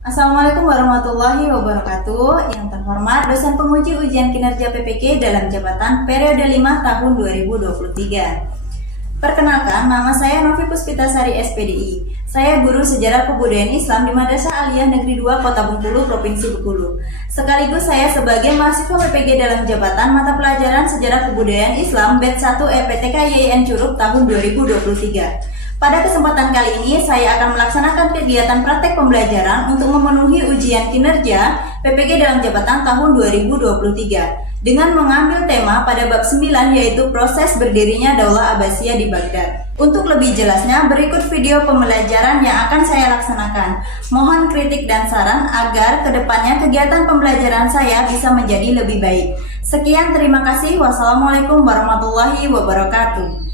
Assalamualaikum warahmatullahi wabarakatuh. Yang terhormat dosen penguji ujian kinerja PPK dalam jabatan periode 5 tahun 2023. Perkenalkan, nama saya Novi Puspitasari SPDI. Saya guru sejarah kebudayaan Islam di Madrasah Aliyah Negeri 2 Kota Bengkulu, Provinsi Bengkulu. Sekaligus saya sebagai mahasiswa PPG dalam jabatan mata pelajaran sejarah kebudayaan Islam Batch 1 EPTK YIN Curug tahun 2023. Pada kesempatan kali ini, saya akan melaksanakan kegiatan praktek pembelajaran untuk memenuhi ujian kinerja PPG dalam jabatan tahun 2023 dengan mengambil tema pada bab 9 yaitu proses berdirinya Daulah Abbasiyah di Baghdad. Untuk lebih jelasnya, berikut video pembelajaran yang akan saya laksanakan. Mohon kritik dan saran agar kedepannya kegiatan pembelajaran saya bisa menjadi lebih baik. Sekian, terima kasih. Wassalamualaikum warahmatullahi wabarakatuh.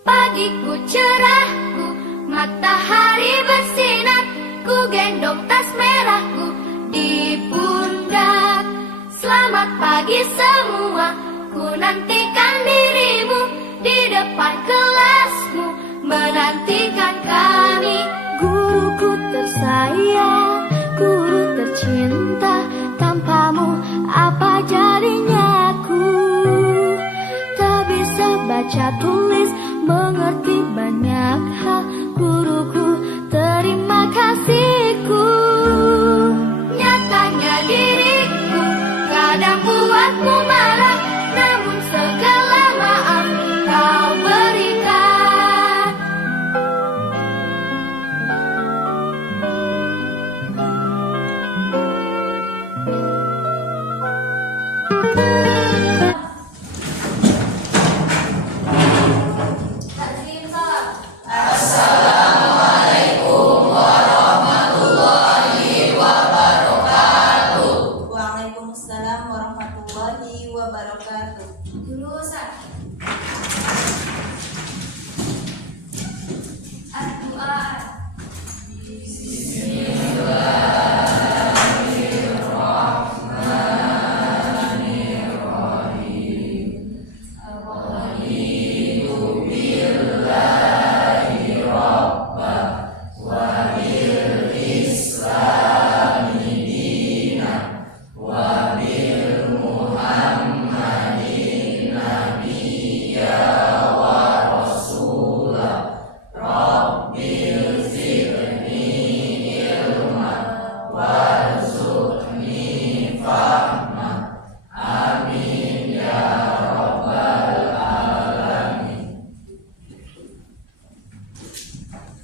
Pagiku cerahku, matahari bersinar, ku gendong tas merahku di pundak. Selamat pagi semua, ku nantikan dirimu di depan kelasmu, menantikan kami. Guruku tersayang, guru tercinta, tanpamu apa jadinya aku? Tak bisa baca tulis, mengerti banyak hal, guruku, terima kasihku. Nyatanya diriku kadang buatmu marah, namun segala maaf kau berikan. Waalaikumsalam warahmatullahi wabarakatuh. Dulu Ustaz. Doa.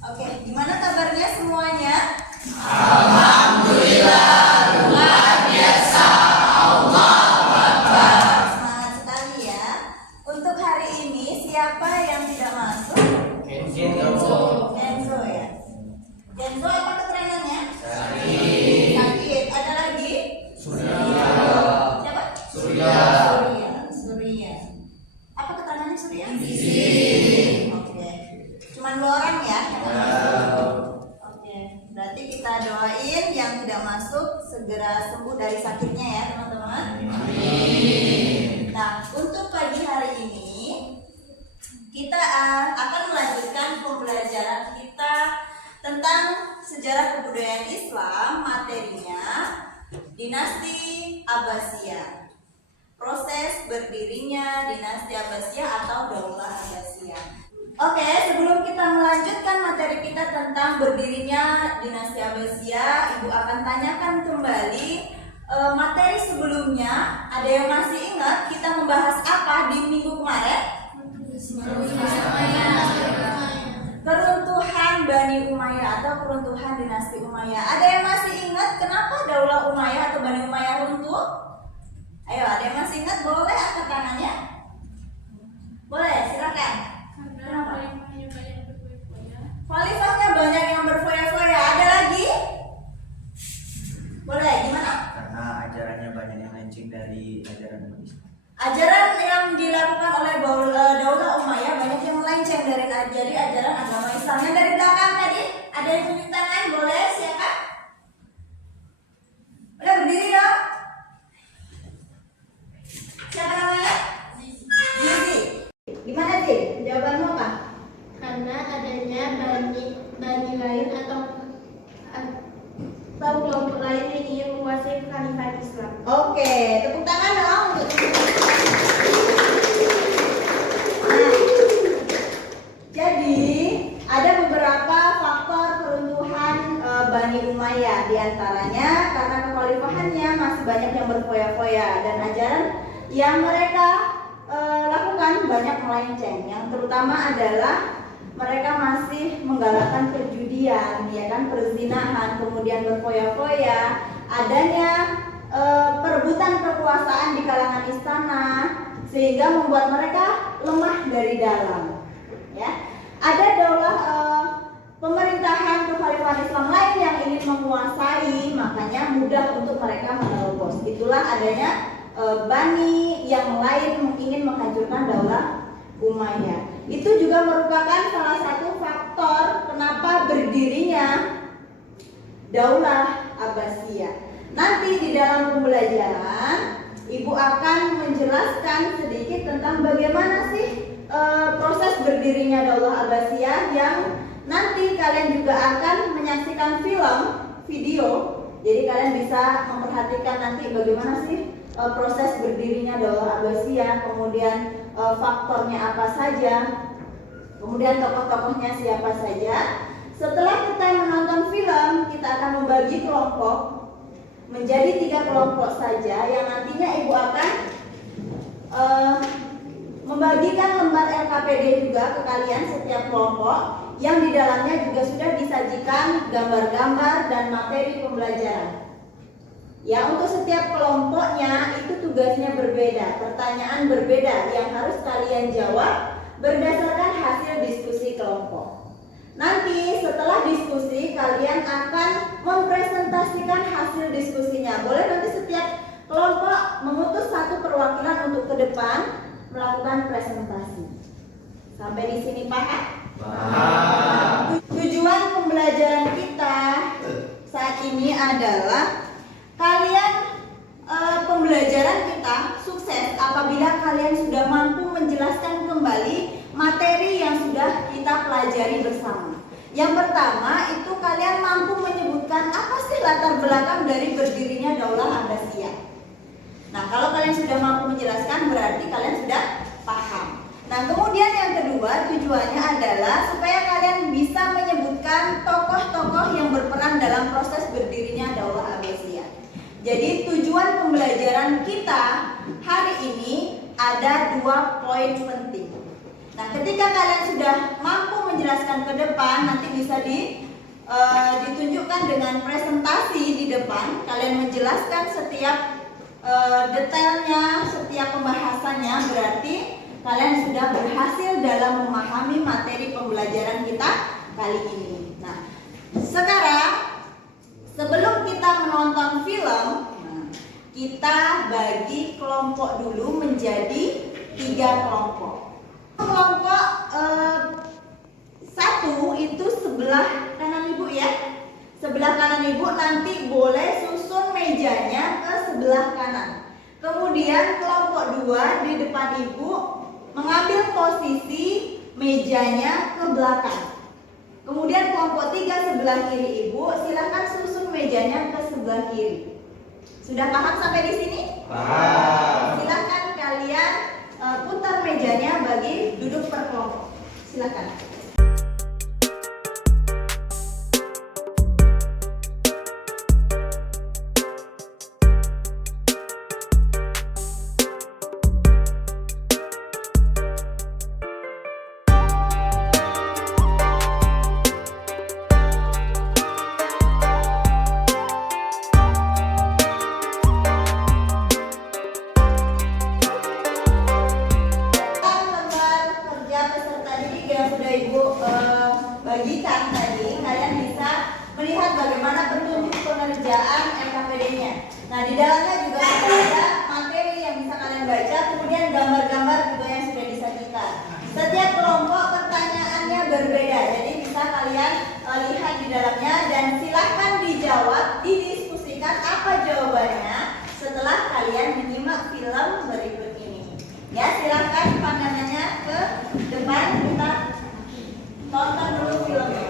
Oke, gimana kabarnya semuanya? Semangat sekali ya. Untuk hari ini siapa yang tidak masuk? Kenzo ya. Kenzo apa keterangannya? Sakit. Ada lagi? Siapa? Surya. Apa keterangannya Surya? Oke. Cuman 2 orang ya yang nggak masuk. Oke. Berarti kita doain yang tidak masuk segera sembuh dari sakitnya ya teman-teman. banget. Nah, untuk pagi hari ini kita akan melanjutkan pembelajaran kita tentang sejarah kebudayaan Islam, materinya dinasti Abbasiyah. Proses berdirinya dinasti Abbasiyah atau Daulah Abbasiyah. Oke, sebelum kita melanjutkan materi kita tentang berdirinya dinasti Abbasiyah, Ibu akan tanyakan kembali materi sebelumnya. Ada yang masih ingat kita membahas apa di minggu kemarin? Keruntuhan Bani Umayyah atau keruntuhan dinasti Umayyah. Ada yang masih ingat kenapa Daulah Umayyah atau Bani Umayyah runtuh? Ayo, ada yang masih ingat? Boleh angkat tangannya? Boleh, silakan. Kenapa? Khalifahnya banyak yang berfoya-foya. Ada lagi? Boleh, gimana? Karena ajarannya banyak yang melenceng dari ajaran umat Islam. Ajaran yang dilakukan oleh Daulah Umayyah banyak yang melenceng dari ajaran agama Islam. Yang dari belakang tadi ada yang tunjuk tangan, boleh? Siapa? Udah berdiri dong. Siapa namanya? Zizi. Gimana Zizi? Jawabanmu apa? Karena adanya bani lain atau kelompok lain yang ingin menguasai khalifah Islam. Oke, tepuk tangan dong untuk Nah, jadi ada beberapa faktor keruntuhan Bani Umayyah. Di antaranya karena kekhalifahannya masih banyak yang berfoya-foya dan ajaran yang mereka lakukan banyak melenceng. Yang terutama adalah mereka masih menggalakkan perjudian, ya kan, perzinahan, kemudian berfoya-foya, adanya perebutan kekuasaan di kalangan istana sehingga membuat mereka lemah dari dalam. Ya, ada daulah pemerintahan kekhalifahan Islam lain yang ingin menguasai, makanya mudah untuk mereka menerobos. Itulah adanya Bani yang lain ingin menghancurkan Daulah Umayyah. Itu juga merupakan salah satu faktor kenapa berdirinya Daulah Abbasiyah. Nanti di dalam pembelajaran Ibu akan menjelaskan sedikit tentang bagaimana sih proses berdirinya Daulah Abbasiyah, yang nanti kalian juga akan menyaksikan video. Jadi kalian bisa memperhatikan nanti bagaimana sih proses berdirinya Daulah Abbasiyah, kemudian faktornya apa saja, kemudian tokoh-tokohnya siapa saja. Setelah kita menonton film, kita akan membagi kelompok menjadi 3 kelompok saja, yang nantinya Ibu akan membagikan lembar LKPD juga ke kalian setiap kelompok, yang di dalamnya juga sudah disajikan gambar-gambar dan materi pembelajaran. Ya, untuk setiap kelompoknya itu tugasnya berbeda, pertanyaan berbeda yang harus kalian jawab berdasarkan hasil diskusi kelompok. Nanti setelah diskusi kalian akan mempresentasikan hasil diskusinya. Boleh nanti setiap kelompok mengutus 1 perwakilan untuk ke depan melakukan presentasi. Sampai di sini paham? Paham. Tujuan pembelajaran kita saat ini adalah kalian pembelajaran kita sukses apabila kalian sudah mampu menjelaskan kembali materi yang sudah kita pelajari bersama. Yang pertama itu kalian mampu menyebutkan apa sih latar belakang dari berdirinya Daulah Abbasiyah. Nah, kalau kalian sudah mampu menjelaskan berarti kalian sudah paham. Nah, kemudian yang kedua tujuannya adalah supaya kalian bisa menyebutkan tokoh-tokoh yang berperan dalam proses berdirinya Daulah Abbasiyah. Jadi tujuan pembelajaran kita hari ini ada 2 poin penting. Nah, ketika kalian sudah mampu menjelaskan ke depan, nanti bisa ditunjukkan dengan presentasi di depan. Kalian menjelaskan setiap detailnya, setiap pembahasannya, berarti kalian sudah berhasil dalam memahami materi pembelajaran kita kali ini. Nah, sekarang sebelum kita menonton film, kita bagi kelompok dulu menjadi 3 kelompok. Kelompok 1 itu sebelah kanan Ibu ya. Sebelah kanan Ibu nanti boleh susun mejanya ke sebelah kanan. Kemudian kelompok 2 di depan ibu mengambil posisi mejanya ke belakang. Kemudian kelompok 3 sebelah kiri ibu, silakan susun mejanya ke sebelah kiri. Sudah paham sampai di sini? Paham. Silakan kalian putar mejanya bagi duduk per kelompok. Silakan. Bagikan tadi, kalian bisa melihat bagaimana petunjuk pengerjaan LKPD-nya. Nah, di dalamnya juga sudah ada materi yang bisa kalian baca, kemudian gambar-gambar juga yang sudah disajikan. Setiap kelompok pertanyaannya berbeda, jadi bisa kalian lihat di dalamnya dan silahkan dijawab, didiskusikan apa jawabannya setelah kalian menyimak film berikut ini. Ya, silahkan pandangannya ke depan, kita tonton dulu filmnya.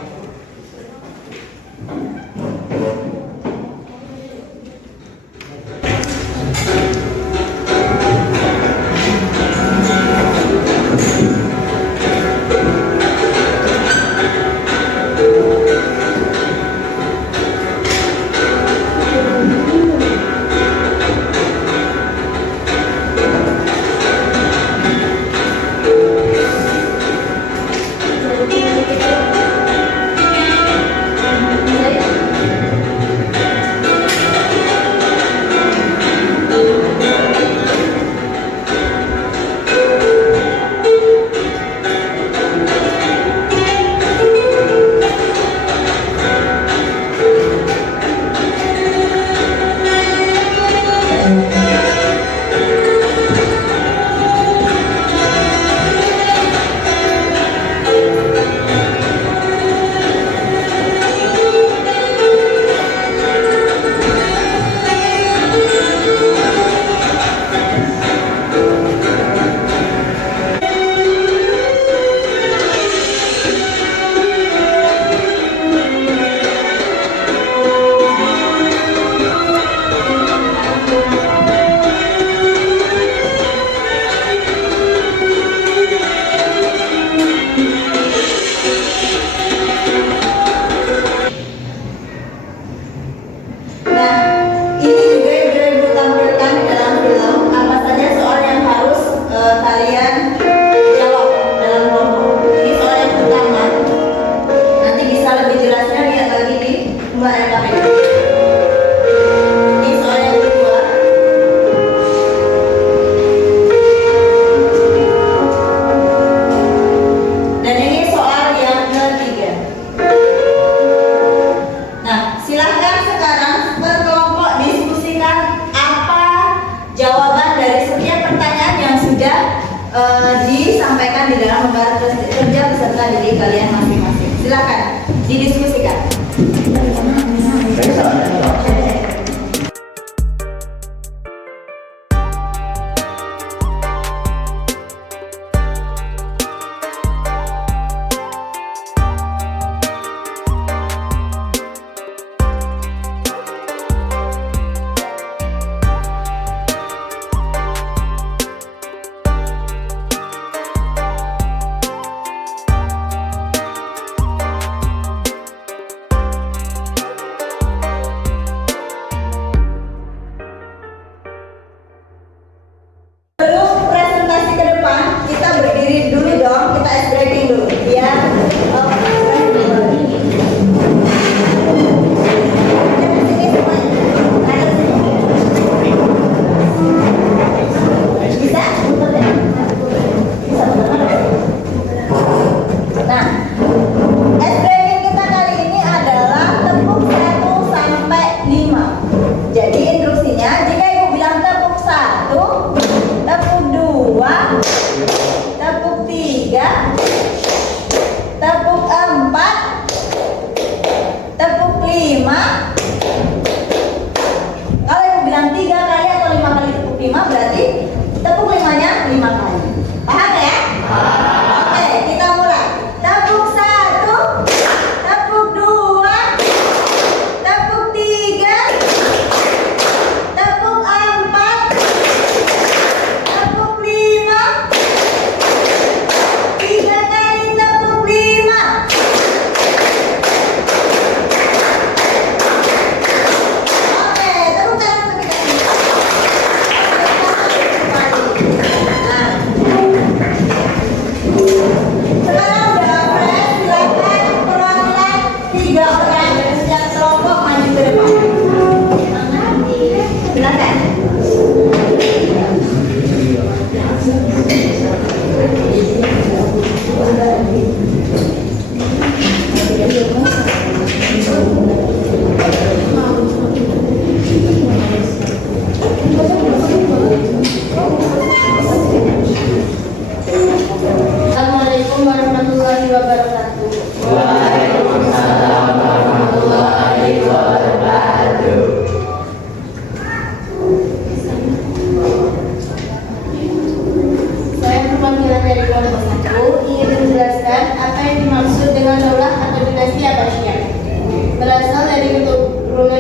disampaikan di dalam lembar kerja peserta didik kalian masing-masing. Silakan didiskusikan.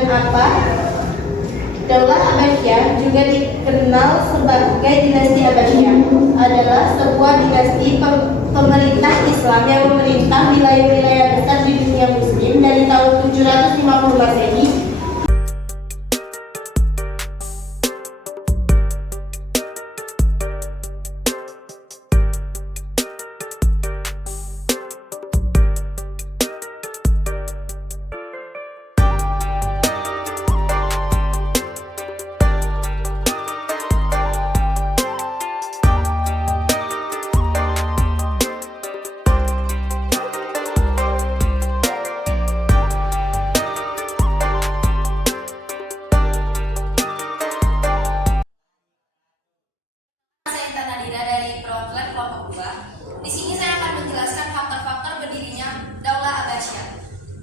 apa? Daulah Abbasiyah, juga dikenal sebagai dinasti Abbasiyah, adalah sebuah dinasti pemerintah Islam yang memerintah wilayah-wilayah besar di dunia Muslim dari tahun 750 Masehi. Saya Intan Nadira dari perwakilan kelompok 2. Di sini saya akan menjelaskan faktor-faktor berdirinya Daulah Abbasiyah.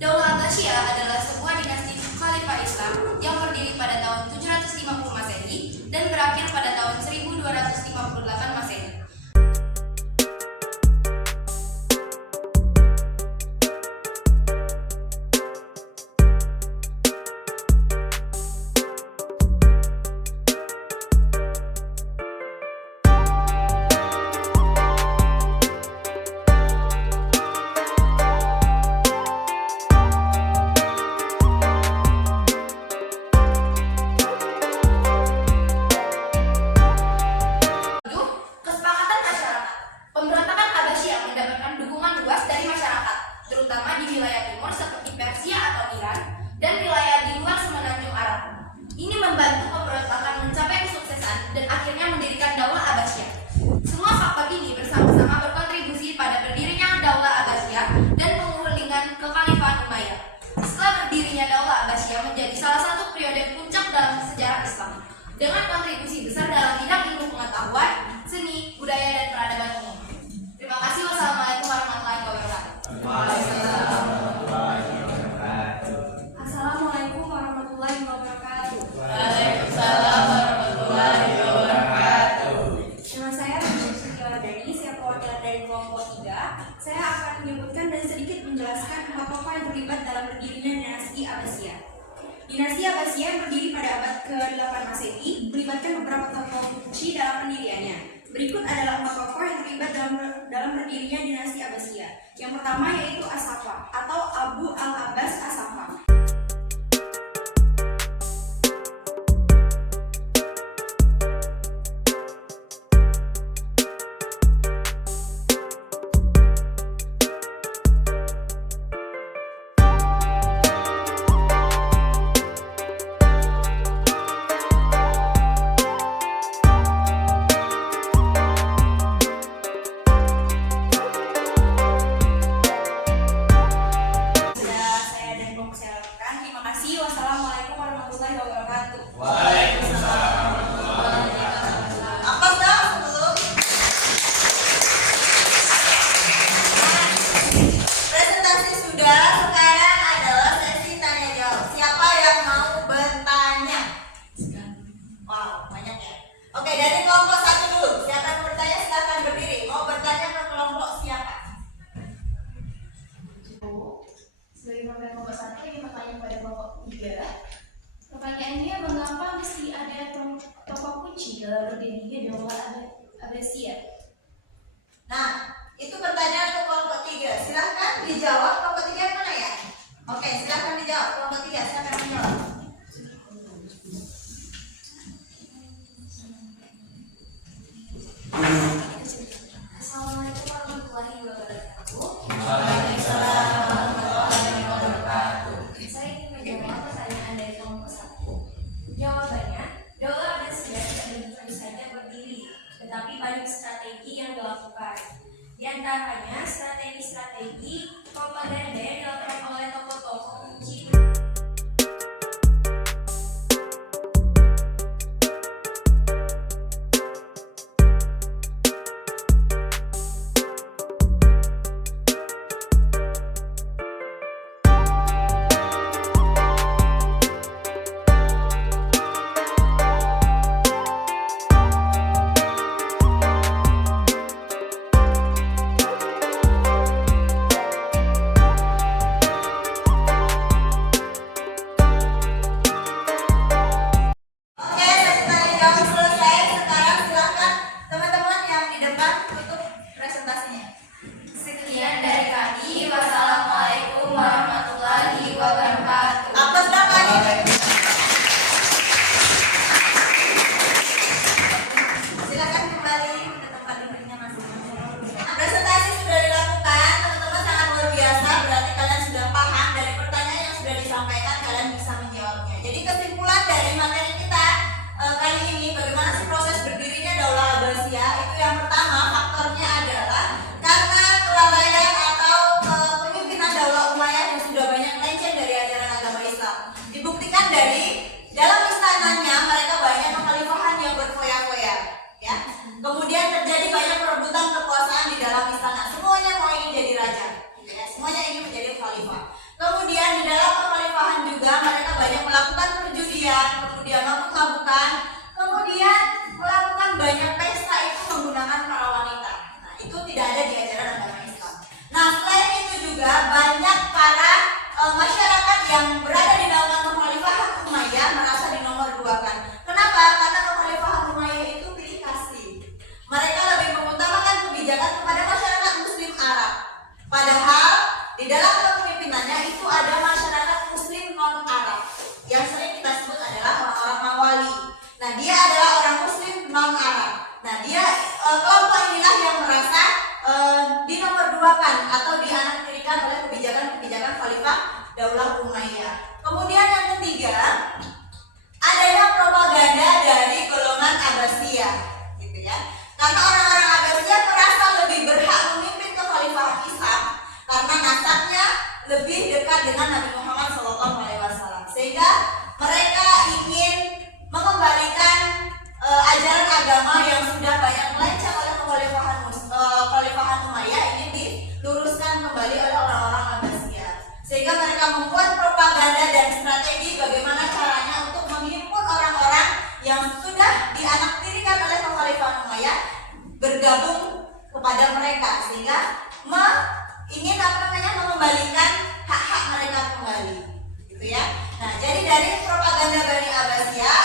Daulah Abbasiyah adalah sebuah dinasti khalifah Islam yang berdiri pada tahun 750 Masehi dan berakhir pada tahun 1258 Masehi. Kesepakatan masyarakat. Pemberontakan Abbasiyah mendapatkan dukungan luas dari masyarakat, terutama di wilayah timur seperti Persia atau Iran dan wilayah di luar semenanjung Arab. Ini membantu pemberontakan mencapai kesuksesan dan akhirnya mendirikan Daulah Abbasiyah. Semua faktor ini bersama-sama berkontribusi pada berdirinya Daulah Abbasiyah dan pengulingan kekhalifahan Umayyah. Setelah berdirinya Daulah Abbasiyah menjadi salah satu periode puncak dalam sejarah Islam, dengan kontribusi besar dalam bidang ilmu pengetahuan, seni, budaya, dan peradaban umum. Terima kasih. Wassalamualaikum warahmatullahi wabarakatuh. Assalamualaikum warahmatullahi wabarakatuh. Nama saya Rachel Sugiwardani, saya perwakilan dari kelompok 3. Saya akan menyebutkan dan sedikit menjelaskan apa yang terlibat dalam berdirinya dinasti Abbasiyah. Dinasti Abbasiyah yang berdiri pada abad ke-8 Masehi melibatkan beberapa tokoh kunci dalam pendiriannya. Berikut adalah 4 tokoh yang terlibat dalam berdirinya dinasti Abbasiyah. Yang pertama yaitu As-Saffah atau Abu al-Abbas As-Saffah. Wassalamualaikum warahmatullahi wabarakatuh. Apa sudah sebelum presentasi sudah, sekarang adalah sesi tanya jawab. Siapa yang mau bertanya? Wow, banyak ya. Oke, dari kelompok 1 dulu. Siapa yang mau bertanya silakan berdiri. Mau bertanya ke kelompok siapa? Sebagai perwakilan kelompok 1 ingin bertanya pada kelompok 3. Pertanyaannya, mengapa mesti ada tokoh kunci dalam berdirinya Daulah Abbasiyah? Nah, itu pertanyaan untuk kelompok 3. Silahkan dijawab. Kelompok 3 yang mana ya? Oke, silahkan dijawab. Kelompok 3, siapa yang menjawab? Assalamualaikum warahmatullahi wabarakatuh. Saya ingin menjawab pertanyaan dari kelompok 1. Jawabannya, Daulah Abbasiyah tidak begitu saja berdiri, tetapi banyak strategi yang dilakukan. Di antaranya strategi-strategi propaganda yang dilakukan oleh tokoh-tokoh kunci. kemudian mabuk-mabukan, kemudian melakukan banyak pesta itu menggunakan para wanita. Nah, itu tidak ada di ajaran agama Islam. Nah, selain itu juga banyak para masyarakat yang berada di naungan Kekhalifahan Umayyah merasa dinomorduakan. Kenapa? Karena Kekhalifahan Umayyah itu pilih kasih. Mereka lebih mengutamakan kebijakan kepada masyarakat Muslim Arab. Padahal di dalam kepemimpinannya itu ada masyarakat Muslim non Arab yang sering kita sebut adalah orang-orang Mawali. Nah, dia adalah orang Muslim non Arab. Nah, dia kelompok inilah yang merasa dinomorduakan atau dianaktirikan oleh kebijakan-kebijakan Khalifah Daulah Umayyah. Kemudian yang ketiga, adanya propaganda dari golongan Abbasiyah, gitu ya. Karena orang-orang Abbasiyah merasa lebih berhak memimpin kekhalifahan Islam karena nasabnya lebih dekat dengan Nabi Muhammad SAW, sehingga mereka ingin mengembalikan ajaran agama yang sudah banyak melenceng oleh kekhalifahan Umayyah ini diluruskan kembali oleh orang-orang Abbasiyah, sehingga mereka membuat propaganda dan strategi bagaimana caranya untuk menghimpun orang-orang yang sudah dianaktirikan oleh kekhalifahan Umayyah bergabung kepada mereka, sehingga ingin mengembalikan hak-hak mereka kembali, gitu ya. Nah, jadi dari propaganda Bani Abbasiyah